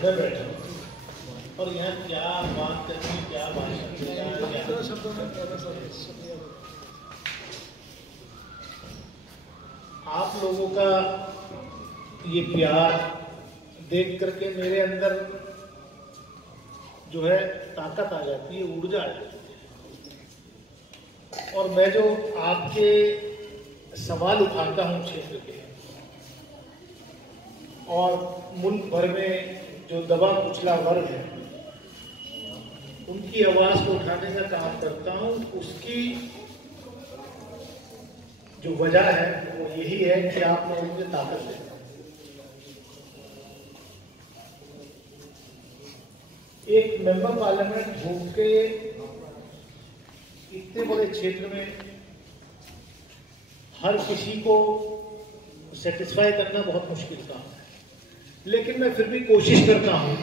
जगह बैठा हूँ और यहाँ क्या बात करनी, क्या भाषण देना, आप लोगों का ये प्यार देख करके मेरे अंदर जो है ताकत आ जाती है, ऊर्जा आ जाती है। और मैं जो आपके सवाल उठाता हूँ क्षेत्र के और मुल्क भर में जो दबा कुचला वर्ग है उनकी आवाज को उठाने का काम करता हूँ, उसकी जो वजह है वो यही है कि आप लोगों मुझे ताकत दें। एक मेंबर पार्लियामेंट होके इतने बड़े क्षेत्र में हर किसी को सेटिस्फाई करना बहुत मुश्किल काम है, लेकिन मैं फिर भी कोशिश करता हूं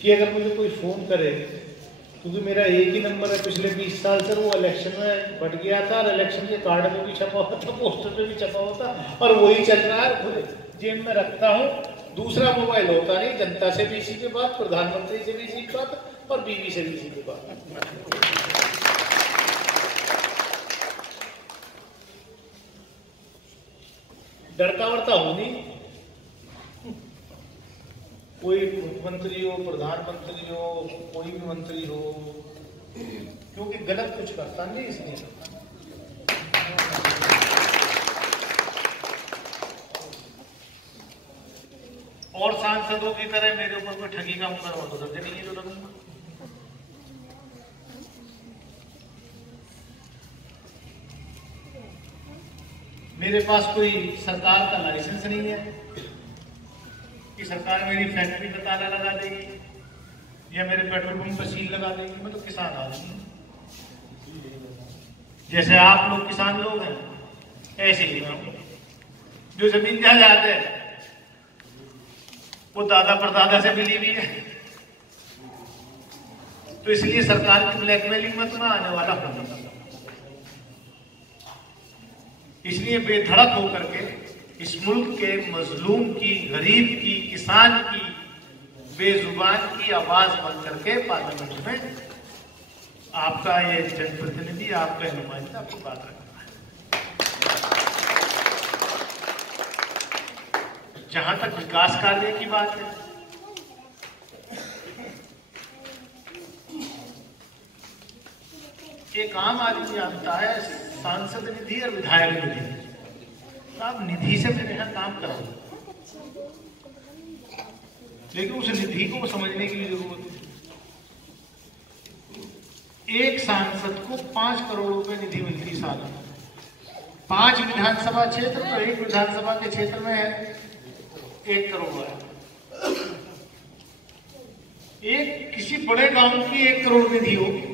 कि अगर मुझे कोई फोन करे, क्योंकि मेरा एक ही नंबर है, पिछले 20 साल से वो इलेक्शन में बट गया था और इलेक्शन के कार्ड में भी छपा हुआ था, पोस्टर पे भी छपा हुआ था और वही चल रहा है, खुद जेब में रखता हूँ। दूसरा मोबाइल होता नहीं, जनता से भी इसी पे बात, प्रधानमंत्री से भी इसी पे बात और बीवी से भी इसी पे बात। डरता वरता हो नहीं, कोई मुख्यमंत्री हो, प्रधानमंत्री हो, कोई भी मंत्री हो, क्योंकि गलत कुछ करता नहीं इसलिए। और सांसदों की तरह मेरे ऊपर कोई ठगी का मुकदमा तो दर्ज नहीं है जो लगूंगा। मेरे पास कोई सरकार का लाइसेंस नहीं है कि सरकार मेरी फैक्ट्री पे ताला लगा देगी या मेरे पेट्रोल पंप पर सील लगा देगी। मैं तो किसान आदमी हूं, जैसे आप लोग किसान लोग हैं ऐसे ही मैं। जो जमीन जायदाद है वो दादा परदादा से मिली हुई है, तो इसलिए सरकार की ब्लैकमेलिंग में तो मैं आने वाला हूं। इसलिए बेधड़क होकर के इस मुल्क के मजलूम की, गरीब की, किसान की, बेजुबान की आवाज बन करके पार्लियामेंट में आपका ये जनप्रतिनिधि, आपका नुमाइंदा आपकी बात रखना है। जहां तक विकास कार्य की बात है, एक आम आदमी जानता है सांसद निधि और विधायक निधि, आप निधि से मेरे यहां काम करो, लेकिन उस निधि को समझने की जरूरत है। एक सांसद को 5 करोड़ रुपए निधि मिलती साल में, 5 विधानसभा क्षेत्र, तो एक विधानसभा के क्षेत्र में 1 करोड़ है। एक किसी बड़े गांव की 1 करोड़ निधि होगी।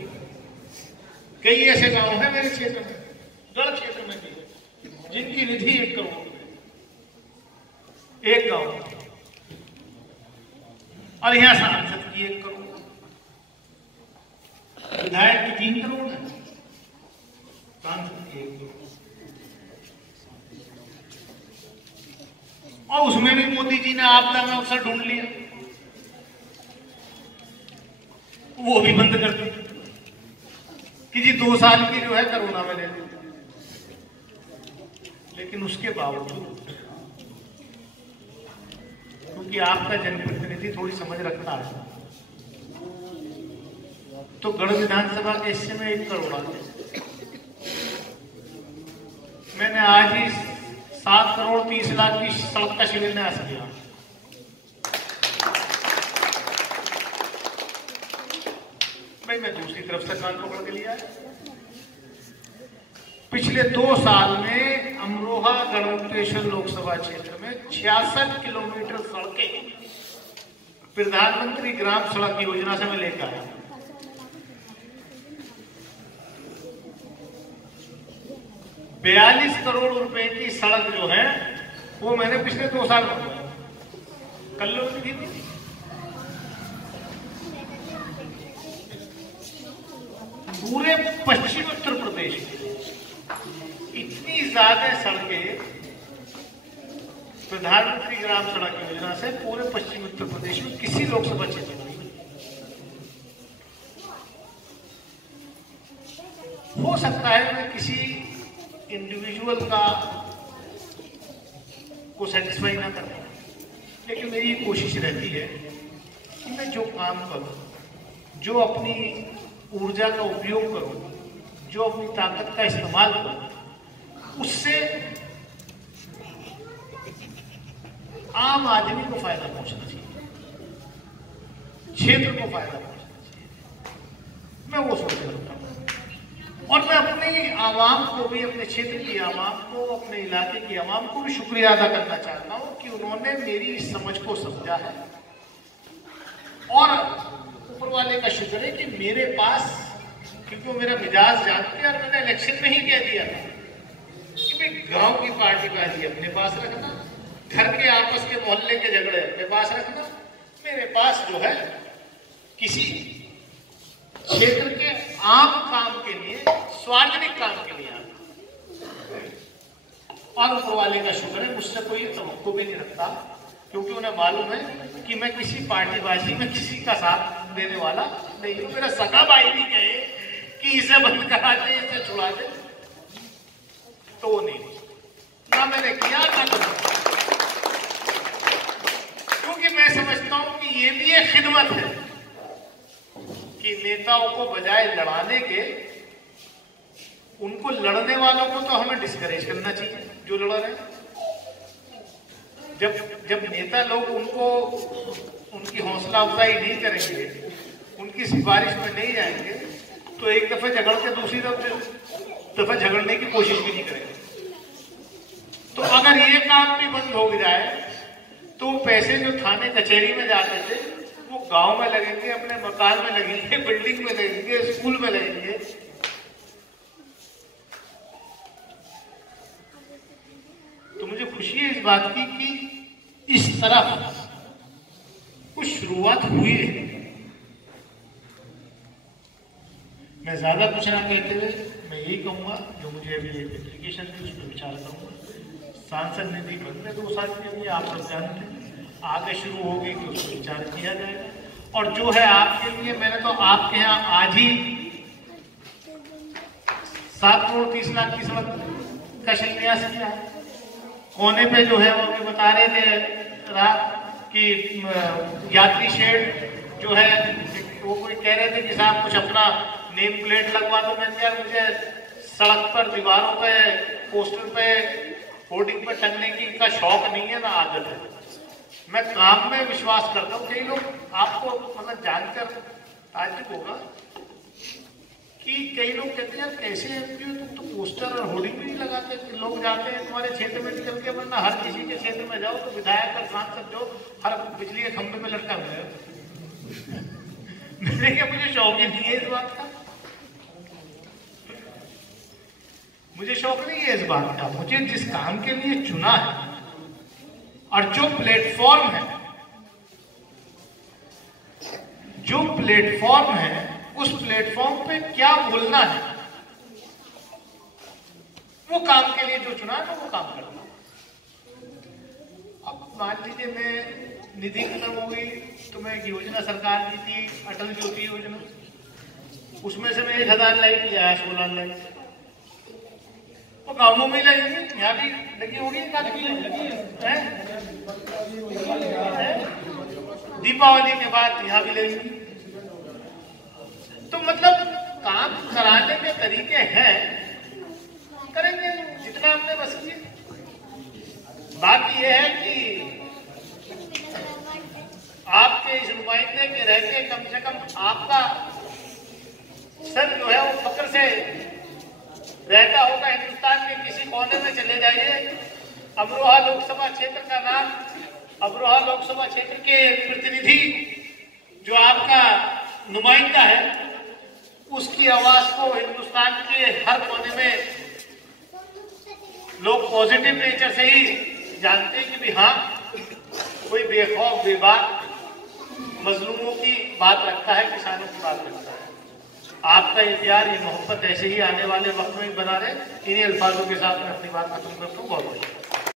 कई ऐसे गांव हैं मेरे क्षेत्र में, गढ़ क्षेत्र में भी, जिनकी निधि 1 करोड़, एक गांव, और यहां सांसद की 1 करोड़, विधायक की 3 करोड़ है, सांसद की 1 करोड़। और उसमें भी मोदी जी ने आपदा में अवसर ढूंढ लिया, वो भी बंद कर दी कि जी 2 साल की जो है कोरोना में ले ली। लेकिन उसके बावजूद, क्योंकि आपका जनप्रतिनिधि थोड़ी समझ रखता है, तो गढ़ विधानसभा के हिस्से में 1 करोड़ आते। मैंने आज ही 7 करोड़ 30 लाख की सड़क का शिलान्यास किया। भाई मैं दूसरी तरफ से कान पकड़ के लिया है। पिछले 2 साल में अमरोहा गढ़मुक्तेश्वर लोकसभा क्षेत्र में 66 किलोमीटर सड़कें प्रधानमंत्री ग्राम सड़क योजना से मैं लेकर आया। ₹42 करोड़ रुपए की सड़क जो है वो मैंने पिछले 2 साल में कल्लो की थी। पूरे पश्चिमी उत्तर प्रदेश में इतनी ज्यादा सड़कें प्रधानमंत्री ग्राम सड़क योजना से पूरे पश्चिमी उत्तर प्रदेश में किसी लोकसभा क्षेत्र में हो सकता है मैं किसी इंडिविजुअल को सेटिस्फाई ना कर पाऊं, लेकिन मेरी ये कोशिश रहती है कि मैं जो काम करूं, जो अपनी ऊर्जा का उपयोग करूं, जो अपनी ताकत का इस्तेमाल करूं, उससे आम आदमी को फायदा पहुंचना चाहिए, क्षेत्र को फायदा पहुंचना चाहिए। मैं वो सोच रहा हूँ और मैं अपनी आवाम को भी, अपने क्षेत्र की आवाम को, अपने इलाके की आवाम को भी शुक्रिया अदा करना चाहता हूँ कि उन्होंने मेरी इस समझ को समझा है। और ऊपर वाले का शुक्र है कि मेरे पास, क्योंकि वो मेरा मिजाज जानते हैं और मैंने इलेक्शन में ही कह दिया था कि भाई गांव की पार्टीबाजी अपने पास रखना, घर के आपस के मोहल्ले के झगड़े अपने पास रखना, मेरे पास जो है किसी क्षेत्र के आम काम के लिए, सार्वजनिक काम के लिए आना। और ऊपर वाले का शुक्र है मुझसे कोई तवक्को भी नहीं रखता, क्योंकि उन्हें मालूम है कि मैं किसी पार्टीबाजी में किसी का साथ देने वाला नहीं हूं। मेरा सगा भाई भी कहे कि इसे बंद करा दे, इसे छुड़ा दे, तो वो नहीं, ना मैंने किया ना करूंगा, क्योंकि मैं समझता हूं कि ये भी एक खिदमत है कि नेताओं को बजाय लड़ाने के, उनको लड़ने वालों को तो हमें डिस्करेज करना चाहिए जो लड़ रहे हैं। जब नेता लोग उनकी हौसला अफजाई नहीं करेंगे, उनकी सिफारिश में नहीं जाएंगे, तो एक दफे झगड़ के दूसरी दफा झगड़ने की कोशिश भी नहीं करेंगे। तो अगर ये काम भी बंद हो जाए तो पैसे जो थाने कचहरी में जाते थे वो गांव में लगेंगे, अपने मकान में लगेंगे, बिल्डिंग में लगेंगे, स्कूल में लगेंगे। तो मुझे खुशी है इस बात की कि इस तरह कुछ शुरुआत हुई है। मैं ज्यादा कुछ ना कहते हुए मैं यही कहूंगा, जो मुझे अभी एक एप्लीकेशन थी उस पर विचार करूंगा। सांसद निधि बंद में 2 साल के लिए, आप लोग जानते हैं, आगे शुरू होगी तो उस पर विचार किया जाएगा। और जो है आपके लिए, मैंने तो आपके यहाँ आज ही 7 करोड़ 30 लाख की सड़क का शिलान्यास किया है। कोने पे जो है वो बता रहे थे रात की यात्री शेड जो है, वो कोई कह रहे थे कि साहब कुछ अपना नेम प्लेट लगवा दो। मैंने कहा मुझे सड़क पर, दीवारों पे, पोस्टर पे, होर्डिंग पे टंगने की का शौक नहीं है ना आदत है। मैं काम में विश्वास करता हूँ। कई लोग आपको मतलब जानकर ताज्जुब होगा कि कई लोग कहते हैं कैसे एमपी हो तुम, तो पोस्टर और होर्डिंग भी नहीं लगाते। लोग जाते हैं तुम्हारे क्षेत्र में निकल के, वरना हर किसी के क्षेत्र में जाओ तो विधायक और सांसद जो हर बिजली के खंभे में लटका हुआ है। मैंने कहा मुझे शौक ही नहीं है इस बात का, मुझे शौक नहीं है इस बात का। मुझे जिस काम के लिए चुना है और जो प्लेटफॉर्म है, उस प्लेटफॉर्म पे क्या बोलना है, वो काम के लिए जो चुना है वो काम करना। अब मान लीजिए मैं निधि खत्म हो गई तो मैं एक योजना सरकार की थी, अटल ज्योति योजना, उसमें से मैं 1000 लाइट लिया है, सोलर लाइट। वो गाँवों में लगेंगे, यहाँ भी लगी होगी, दीपावली के बाद यहाँ भी लगेंगी। तो मतलब काम कराने के तरीके हैं, करेंगे जितना हमने बस किए। बाकी यह है कि आपके इस नुमाइंदे के रहते कम से कम आपका सर जो है वो फक्र से रहता होगा। हिंदुस्तान के किसी कोने में चले जाइए, अमरोहा लोकसभा क्षेत्र का नाम, अमरोहा लोकसभा क्षेत्र के प्रतिनिधि जो आपका नुमाइंदा है, उसकी आवाज को हिंदुस्तान के हर कोने में लोग पॉजिटिव नेचर से ही जानते हैं कि भी हाँ कोई बेखौफ बेबाक मजलूमों की बात रखता है, किसानों की बात रखता है। आपका ये प्यार, ये मोहब्बत ऐसे ही आने वाले वक्त में बना रहे। इन्हीं अल्फाजों के साथ मैं अपनी बात खत्म करता हूँ। बहुत बहुत